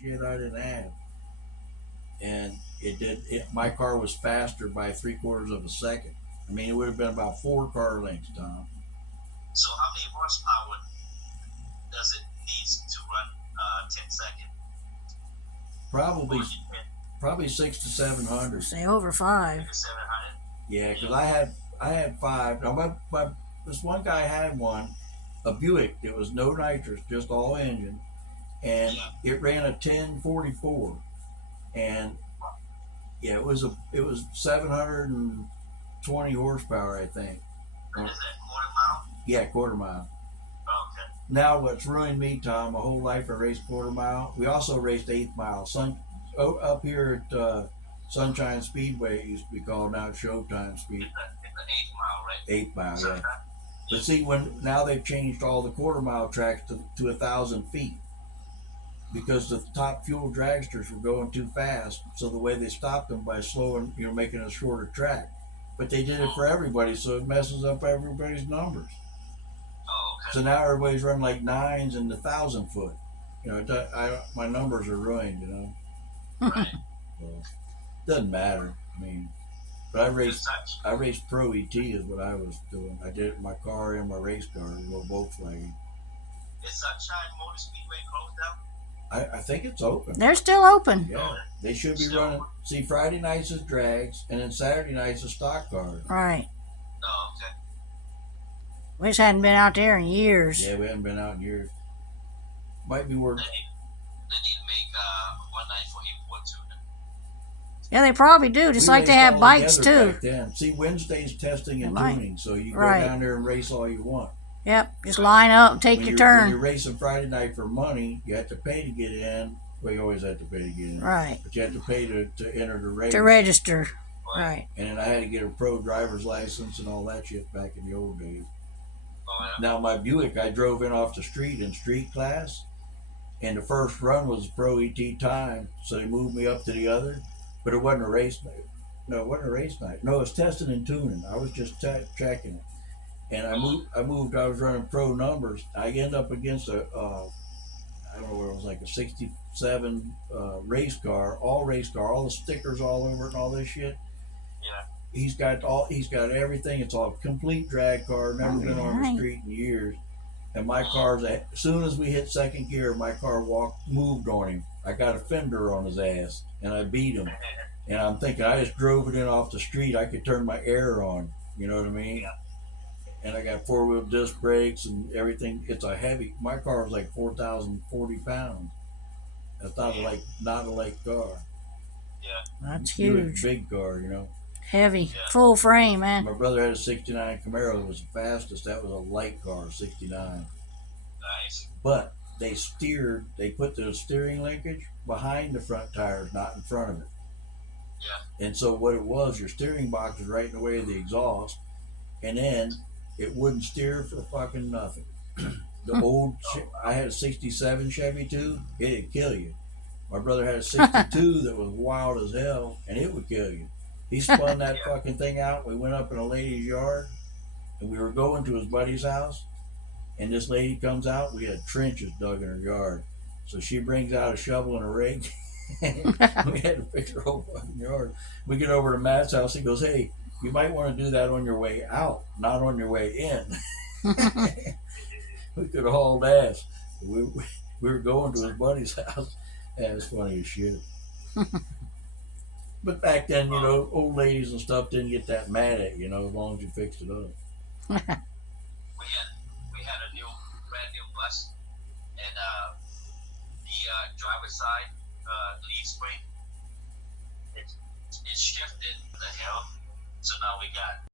shit I didn't have. And it did. My car was faster by 3/4 of a second. I mean, it would have been about 4 car lengths, Tom. So how many horsepower does it needs to run 10 seconds? Probably, probably 600 to 700. Say over 5. 700. Yeah, because I had 5. Now this one guy had one, a Buick. It was no nitrous, just all engine, and Yeah. it ran a 1044, and yeah, it was 720 horsepower, I think. And is that quarter mile? Yeah, quarter mile. Okay. Now, what's ruined me, Tom, my whole life I raced quarter mile. We also raced 8 mile. Up here at Sunshine Speedway, it used to be called, now it's Showtime Speed. It's an 8 mile, right? 8 mile, yeah. Sometimes. But see, now they've changed all the quarter mile tracks to 1,000 feet because the top fuel dragsters were going too fast. So the way they stopped them by slowing, making a shorter track. But they did it for everybody, so it messes up everybody's numbers. Oh, okay. So now everybody's running like 9s and 1,000 foot. My numbers are ruined. Right. So, doesn't matter. I mean, but I raced Pro ET is what I was doing. I did it in my car and my race car, a little Volkswagen. Is Sunshine Motor Speedway closed down? I think it's open. They're still open. Yeah, they should be running. See, Friday nights is drags, and then Saturday nights is stock cars. Right. Oh, okay. We just hadn't been out there in years. Yeah, we haven't been out in years. Might be worth. They need to make one night for import too. Yeah, they probably do. Just We like they raced have all bikes together too. back then. See, Wednesday's testing and They might. tuning, so you go Right. down there and race all you want. Yep. Just line up and take your When turn. you're racing Friday night for money, you have to pay to get in. Well, you always have to pay to get in. Right. But you have to pay to enter the race. To register. Right. And then I had to get a pro driver's license and all that shit back in the old days. Oh, yeah. Now, my Buick, I drove in off the street in street class, and the first run was Pro ET time, so they moved me up to the other, but it wasn't a race night. No, it wasn't a race night. No, it was testing and tuning. I was just checking it. And I was running pro numbers. I end up against I don't know where it was, like a 67 race car, all the stickers all over it and all this shit. Yeah. He's got everything. It's all complete drag car, never been on the street in years. And my car's, as soon as we hit second gear, my car moved on him. I got a fender on his ass and I beat him. And I'm thinking, I just drove it in off the street. I could turn my air on. You know what I mean? Yeah. And I got 4-wheel disc brakes and everything. It's a heavy. My car was like 4,040 pounds. That's not a light car. Yeah. That's Buick, huge. big car, Heavy. Yeah. Full frame, man. My brother had a '69 Camaro that was the fastest. That was a light car, '69. Nice. But they put the steering linkage behind the front tires, not in front of it. Yeah. And so what it was, your steering box was right in the way of the exhaust, and then it wouldn't steer for fucking nothing. I had a '67 Chevy too. It'd kill you. My brother had a '62 that was wild as hell, and it would kill you. He spun that fucking thing out. We went up in a lady's yard, and we were going to his buddy's house, and this lady comes out. We had trenches dug in her yard, so she brings out a shovel and a rake. We had to fix her whole fucking yard. We get over to Matt's house. He goes, "Hey, you might want to do that on your way out, not on your way in." We could have hauled ass. We were going to his buddy's house. That was funny as shit. But back then, old ladies and stuff didn't get that mad at you, as long as you fixed it up. We had a brand new bus, and the driver's side lead spring it shifted the hell. So now we got